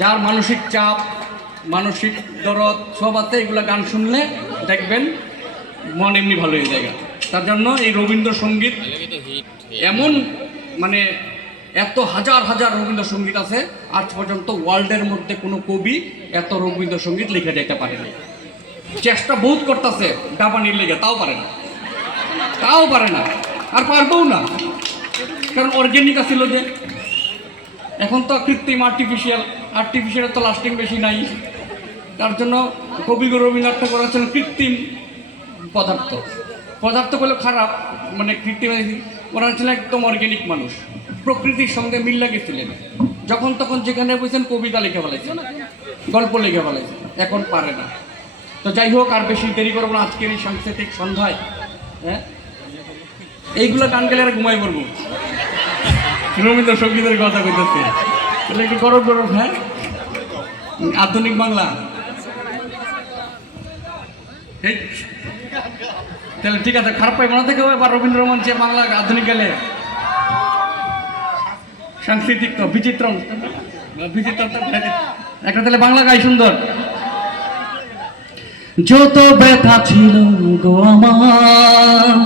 যার মানসিক চাপ, মানসিক দরদ সব আছে এগুলো গান শুনলে দেখবেন মন এমনি ভালো হয়ে যায় তার জন্য এই রবীন্দ্রসঙ্গীত এমন মানে এত হাজার হাজার রবীন্দ্রসঙ্গীত আছে, আজ পর্যন্ত ওয়ার্ল্ডের মধ্যে কোনো কবি এত রবীন্দ্রসঙ্গীত লিখে যেতে পারেনি চেষ্টা বহুত করতেছে, ডাবানির লেগে, তাও পারে না। তাও পারে না, আর পারবেও না। কারণ অর্গ্যানিক আছিল যে এখন তো কৃত্রিম আর্টিফিশিয়াল আর্টিফিশিয়াল তো লাস্টিং বেশি নাই। তার জন্য কবিগুরু রবীন্দ্রনাথ ঠাকুর হচ্ছেন কৃত্রিম পদার্থ। পদার্থ বলে খারাপ মানে কৃত্রিম ওরা ছিলেন একদম অর্গ্যানিক মানুষ। প্রকৃতির সঙ্গে মিল লাগিয়েছিলেন। যখন তখন যেখানে বলছেন কবিতা লিখে ফেলাইছেন গল্প লিখে ফেলাইছেন এখন পারে না। তো যাই হোক, আর বেশি দেরি করব না। আজকের এই সাংস্কৃতিক সন্ধ্যায় হ্যাঁ? এইগুলো গান গেলে আর ঘুমাই পড়ব। রবীন্দ্রসঙ্গীতের কথা কইতেছে। তাহলে একটু গরম গরম হ্যাঁ? আধুনিক বাংলা। তাহলে ঠিক আছে, খারাপ পাইব না থেকে এবার রবীন্দ্র মঞ্চে বাংলা আধুনিক গেলে। সাংস্কৃতিক তো, বিচিত্র। বিচিত্র একটা তাহলে বাংলা গাই সুন্দর। যত ব্যথা ছিল গো আমার।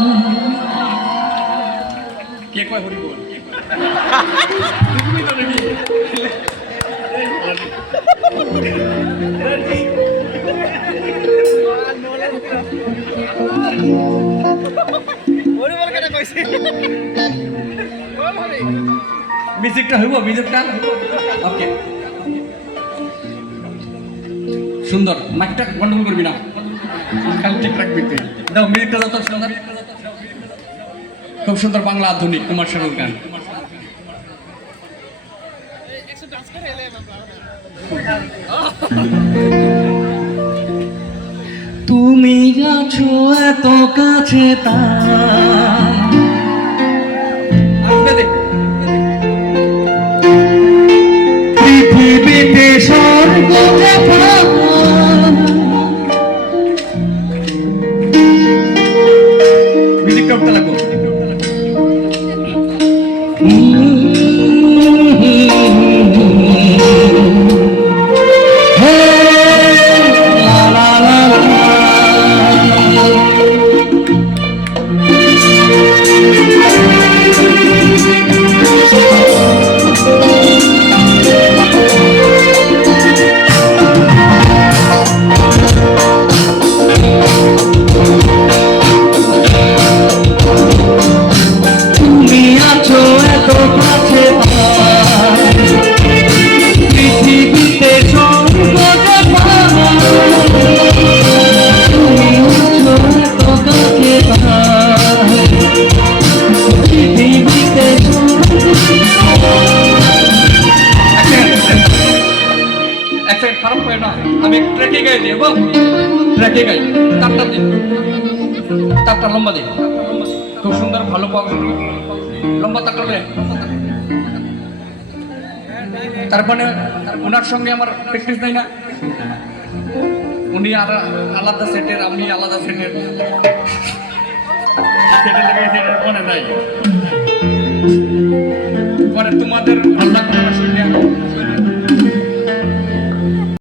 কে কয় হরি বল মিউজিকটা হইব মিউজিকটা? ওকে। সুন্দর মাইকটা গন্ডগোল করবি না। খালি ঠিক রাখবি তুই। দাও মিউজিকটা যত সুন্দর খুব সুন্দর বাংলা আধুনিক কুমার শানুর গান তুমি আছো এত কাছে দেখ পৃথিবীতে স্বর্গ ট্রেকে ট্রেকে গাই তারটা দিই তারটা লম্বা দিই খুব সুন্দর, ভালো পাবো লম্বা তাকটা লে তারপরে ওনার সঙ্গে আমার প্র্যাকটিস নাই না। উনি আর আলাদা সেটের, আমি আলাদা সেটের। সেটার মনে নাই। পরে তোমাদের লাগবে